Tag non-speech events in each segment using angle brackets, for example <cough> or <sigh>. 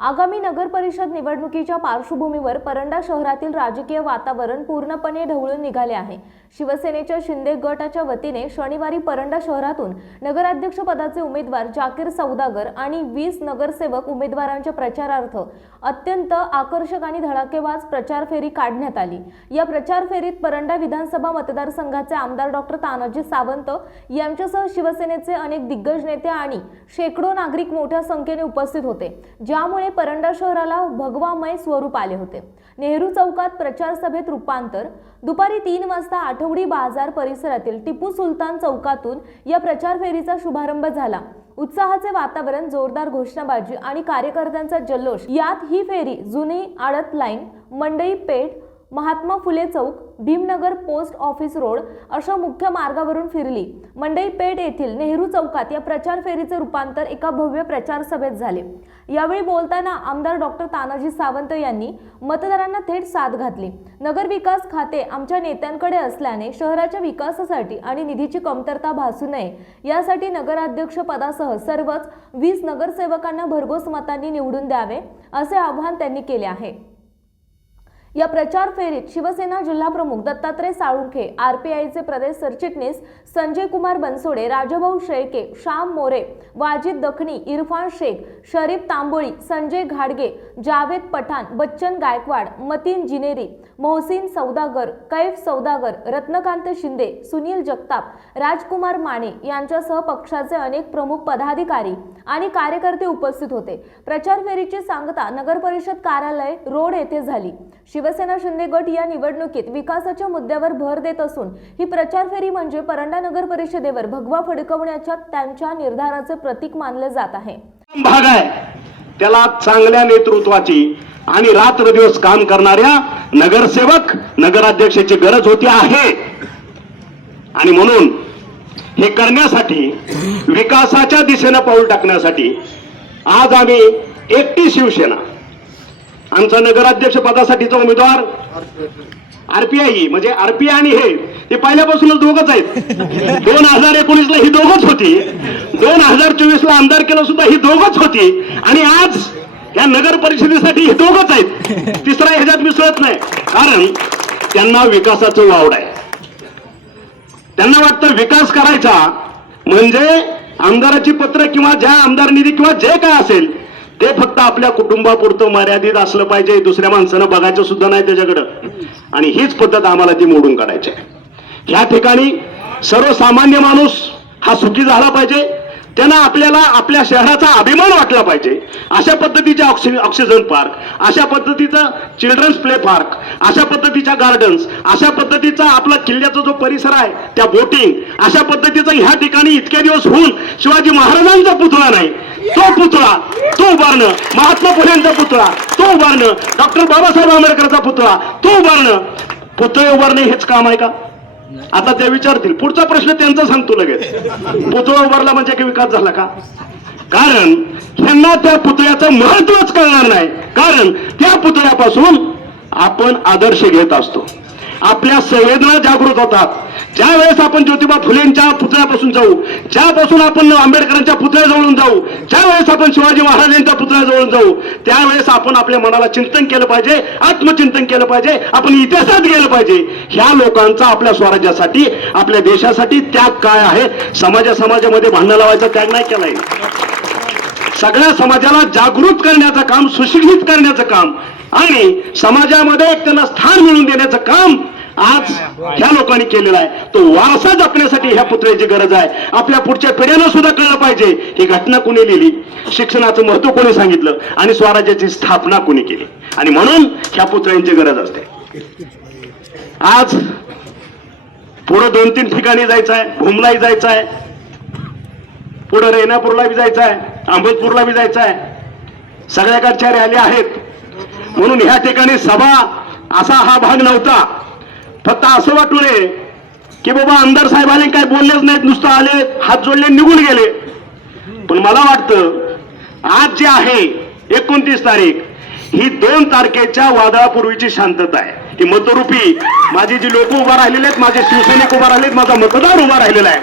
आगामी नगर परिषद निवडणुकीच्या पार्श्वभूमीवर परंडा शहरातील राजकीय वातावरण पूर्णपणे ढवळून निघाले आहे. शिवसेनेच्या शिंदे गटाच्या वतीने शनिवारी परंडा शहरातून नगराध्यक्ष पदाचे उमेदवार जाकीर सौदागर आणि वीस नगरसेवक उमेदवारांच्या प्रचारार्थ अत्यंत आकर्षक आणि धडाकेबाज प्रचार फेरी काढण्यात आली. या प्रचार फेरीत परंडा विधानसभा मतदारसंघाचे आमदार डॉक्टर तानाजी सावंत यांच्यासह शिवसेनेचे अनेक दिग्गज नेते आणि शेकडो नागरिक मोठ्या संख्येने उपस्थित होते. ज्यामुळे परंडा शहराला भगवामय स्वरूप आले होते. नेहरू चौकात प्रचार सभेत रूपांतर. दुपारी तीन वाजता आठवडी बाजार परिसरातील टिपू सुलतान चौकातून या प्रचार फेरीचा शुभारंभ झाला. उत्साहाचे वातावरण जोरदार घोषणाबाजी आणि कार्यकर्त्यांचा जल्लोष. यात ही फेरी जुनी आडत लाईन मंडई पेठ Mahatma Phule Chowk Bhimnagar post office road अशा मुख्य मार्गावरून फिरली. मंडई पेठ येथील नेहरू चौकात या प्रचार फेरीचे रूपांतर एका भव्य प्रचार सभेत झाले. यावेळी बोलताना आमदार डॉक्टर तानाजी सावंत यांनी मतदारांना थेट साथ घातली. नगर विकास खाते आमच्या नेत्यांकडे असल्याने शहराच्या विकासासाठी आणि निधीची कमतरता भासू नये यासाठी नगराध्यक्ष पदासह सर्वच वीस नगरसेवकांना भरघोस मतांनी निवडून द्यावे असे आवाहन त्यांनी केले आहे. या प्रचार फेरीत शिवसेना जिल्हाप्रमुख दत्तात्रय साळुंखे आरपीआयचे प्रदेश सरचिटणीस संजय कुमार बनसोडे राजभाऊ शेळके श्याम मोरे वाजिद दखनी इरफान शेख शरीफ तांबोळी संजय घाडगे जावेद पठाण बच्चन गायकवाड मतीन जिनेरी मोहसिन सौदागर कैफ सौदागर रत्नकांत शिंदे सुनील जगताप राजकुमार माने यांच्यासह पक्षाचे अनेक प्रमुख पदाधिकारी आणि कार्यकर्ते उपस्थित होते. प्रचार फेरीची सांगता नगर परिषद कार्यालय रोड येथे झाली. शिवसेना शिंदे गट या निवडणुकीत विकासाच्या मुद्द्यावर भर देत असून ही प्रचार फेरी म्हणजे परंडा नगर परिषदेवर भगवा फडकवण्याच्या त्यांच्या निर्धाराचे प्रतीक मानले जात आहे. भाग आहे. त्याला चांगल्या नेतृत्वाची आणि रात्र दिवस काम करणाऱ्या नगरसेवक नगराध्यक्षाची गरज होती आहे. आणि म्हणून हे करण्यासाठी विकासाच्या दिशेनं पाऊल टाकण्यासाठी आज आम्ही एकटी शिवसेना आमचा नगराध्यक्ष पदासाठीचा उमेदवार आरपीआय म्हणजे आरपीआय आणि हे ते पहिल्यापासूनच दोघच आहेत. <laughs> दोन हजार एकोणीस ला ही दोघच होती. दोन हजार चोवीस ला आमदार केलं सुद्धा ही दोघच होती. आणि आज या नगर परिषदेसाठी हे दोघच आहेत. तिसरा ह्याच्यात मिसळत नाही. कारण त्यांना विकासाचं वावड आहे. त्यांना वाटतं विकास करायचा म्हणजे आमदाराची पत्र किंवा ज्या आमदार निधी किंवा जे काय असेल ते फक्त आपल्या कुटुंबापुरतं मर्यादित असलं पाहिजे दुसऱ्या माणसानं बघायचं सुद्धा नाही त्याच्याकडं. आणि हीच पद्धत आम्हाला ती मोडून काढायची आहे. ह्या ठिकाणी सर्वसामान्य माणूस हा सुखी झाला पाहिजे त्यांना आपल्याला आपल्या शहराचा अभिमान वाटला पाहिजे. अशा पद्धतीचे ऑक्सि ऑक्सिजन पार्क अशा पद्धतीचा चिल्ड्रन्स प्ले पार्क अशा पद्धतीच्या गार्डन्स अशा पद्धतीचा आपला किल्ल्याचा जो परिसर आहे त्या बोटिंग अशा पद्धतीचा ह्या ठिकाणी इतके दिवस होऊन शिवाजी महाराजांचा पुतळा नाही तो पुतळा तो उभारणं महात्मा फुलेंचा पुतळा तो उभारणं डॉक्टर बाबासाहेब आंबेडकरचा पुतळा तो उभारणं पुतळे उभारणे हेच काम आहे का? आता ते विचारतील. पुढचा प्रश्न त्यांचा सांगतो लगेच. पुतळा उभारला म्हणजे काही विकास झाला का? कारण ह्यांना त्या पुतळ्याचं महत्वच कळणार नाही. कारण त्या पुतळ्यापासून आपण आदर्श घेत असतो. आपल्या संवेदना जागृत होतात. ज्या वेळेस आपण ज्योतिबा फुलेंच्या पुतळ्यापासून जाऊ ज्यापासून आपण आंबेडकरांच्या पुतळ्याजवळून जाऊ ज्या वेळेस आपण शिवाजी महाराजांच्या पुतळ्याजवळून जाऊ त्यावेळेस आपण आपल्या मनाला चिंतन केलं पाहिजे आत्मचिंतन केलं पाहिजे आपण इतिहासात गेलं पाहिजे. ह्या लोकांचा आपल्या स्वराज्यासाठी आपल्या देशासाठी त्याग काय आहे? समाजा समाजामध्ये भांडणं लावायचा त्याग नाही केलाय. सगळ्या समाजाला जागृत करण्याचं काम सुशिक्षित करण्याचं काम आणि समाजामध्ये एक त्यांना स्थान मिळवून देण्याचं काम आज ह्या लोकांनी केलेला आहे. तो वारसा जपण्यासाठी ह्या पुतळ्याची गरज आहे. आपल्या पुढच्या पिढ्यांना सुद्धा कळलं पाहिजे. ही घटना कोणी लिहिली? शिक्षणाचं महत्त्व कोणी सांगितलं? आणि स्वराज्याची स्थापना कोणी केली? आणि म्हणून ह्या पुतळ्यांची गरज असते. आज पुढं दोन तीन ठिकाणी जायचं आहे भूमलाही जायचं आहे पुढं रेणापूरला बी जायचं आहे अहमदपूरला बी जायचं आहे सगळ्याकडच्या रॅली आहेत. म्हणून ह्या ठिकाणी सभा असा हा भाग नव्हता. फक्त असं वाटू नये की बाबा आमदार साहेब आले काय बोललेच नाहीत नुसतं आले हात जोडले निघून गेले. पण मला वाटतं आज जे आहे एकोणतीस तारीख ही दोन तारखेच्या वादळापूर्वीची शांतता आहे. की मतरूपी माझी जी लोक उभा राहिलेले आहेत माझे शिवसैनिक उभा राहिलेत माझा मतदार उभा राहिलेला आहे.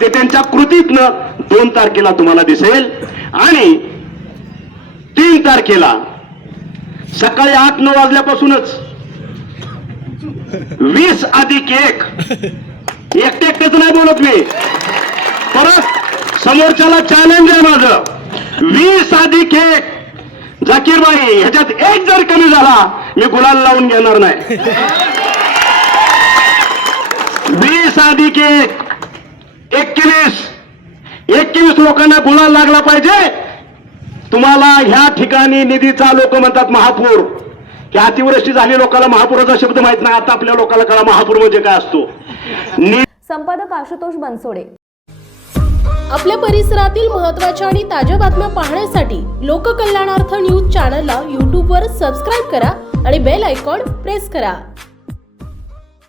ते त्यांच्या कृतीतनं दोन तारखेला तुम्हाला दिसेल. आणि तीन तारखेला सकाळी आठ नऊ वाजल्यापासूनच वीस अधिक एक. एकटे एकटेच नाही बोलत मी. परत समोरच्याला चॅलेंज आहे माझं. वीस अधिक एक. जाकीर बाई ह्याच्यात एक जर कमी झाला मी गुलाल लावून घेणार नाही. वीस अधिक एक. एकवीस. एकवीस लोकांना गुलाल लागला पाहिजे. तुम्हाला ह्या ठिकाणी निधीचा लोक म्हणतात महापूर. की अतिवृष्टी झाली लोकांना महापुराचा शब्द माहीत नाही. आता आपल्या लोकांना कळा महापूर म्हणजे काय असतो. नि- संपादक आशुतोष बनसोडे. आपल्या परिसरातील महत्त्वाच्या आणि ताज्या बातम्या पाहण्यासाठी लोककल्याणार्थ न्यूज चॅनलला यूट्यूबवर सबस्क्राईब करा आणि बेल आयकॉन प्रेस करा.